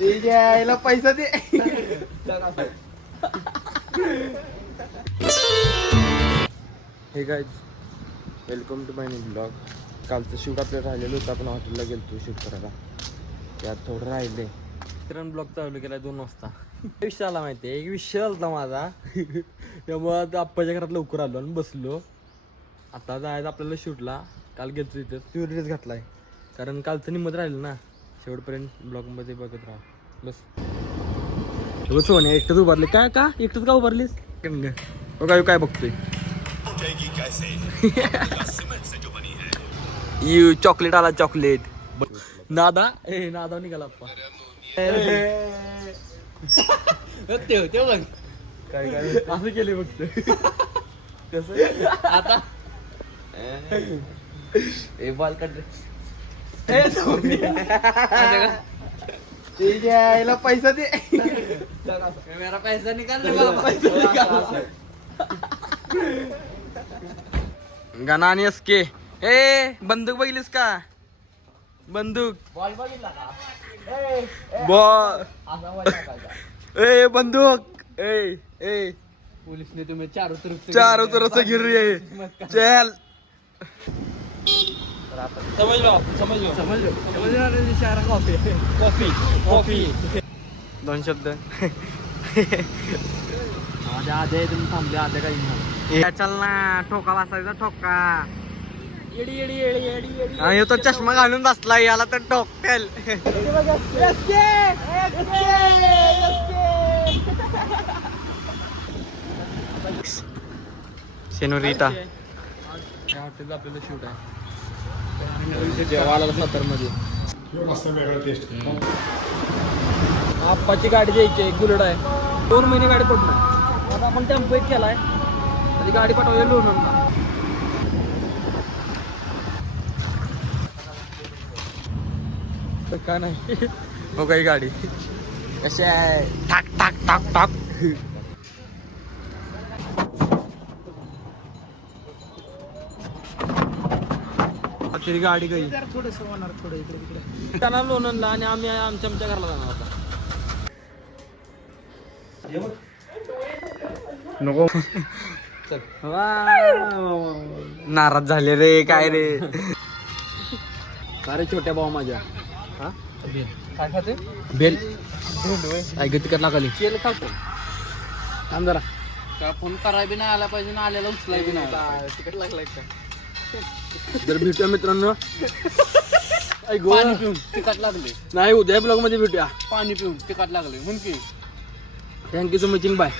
ते घ्यायला पैसा दे. Hey guys, welcome to my new blog. कालचं शूट आपल्याला राहिलेलं होतं, आपण हॉटेलला गेलो शूट करायला. त्यात थोडं राहिले. मित्रांनो ब्लॉग चालू केला 2 वाजता. विषय आला माहिती आहे, एक विषय आला माझा. त्यामुळं आप्पाच्या घरात लवकर आलो आणि बसलो. आता जायचं आपल्याला शूटला. काल गेलो तिथं तू ड्रेस घातलाय, कारण कालचं निம்மत राहिलं ना. शेवटपर्यंत ब्लॉगमध्ये बघत राहा बस. सोने एकटंच उभारले काय का एकटंच का उभारलीस काय काय बघतोय. यू चॉकलेट आला चॉकलेट. नादा नादा निघाला आप्पा. ते बघ काय काय असं केले बघतोय. कसं आता बॉल काढ यायला पैसा दे. मेरा पैसा निकाल रे बाबा, पैसा निकाल. गाणं आणि एसके. ए बंदूक बघितलीस का? बंदूक बॉल बघितला का? बॉल ए बंदूक ए ए पोलिसने तुम्ही चारों तरफ से गिर रही है. चल समझ लो इशारा. कॉफी 2 शब्द. आधे तुम्ही थांबले, आधे काही चल ना. ठोका बसायचा ठोका. आणि तो चष्मा घालून बसला, याला तर ठोकतेल. सेनोरिटा हॉटेल आपल्याला शूट आहे. जेवायला 70 मध्ये आप्पाची गाडी द्यायची आहे. बुलेट आहे. 2 महिने गाडी पडणार. आता आपण टेम्पो एक केलाय, त्याची गाडी पाठवली लोणंदला. काय नाही हो काही गाडी कशी आहे. टाक टाक टाक टाक. तरी गाडी काही थोडंसं होणार, थोडं इकडे तिकडे जाणार लोणंदला आणि आम्ही आमच्या घराला जाणार होता. नको नाराज झाले रे. काय रे अरे छोट्या भाऊ माझ्या. हा काय खाते? बेल ऐक तिकट लागली. केलं खातो थांब जरा. का फोन कराय बी नाही आला पाहिजे ना, आल्याला उचलाय बी नाही. तिकट लागलाय का? जर भेटूया मित्रांनो. पाणी पिऊन तिकट लागले नाही. उद्या ब्लॉग मध्ये भेटूया. पाणी पिऊन तिकट लागले म्हणून की. Thank you so much. बाय.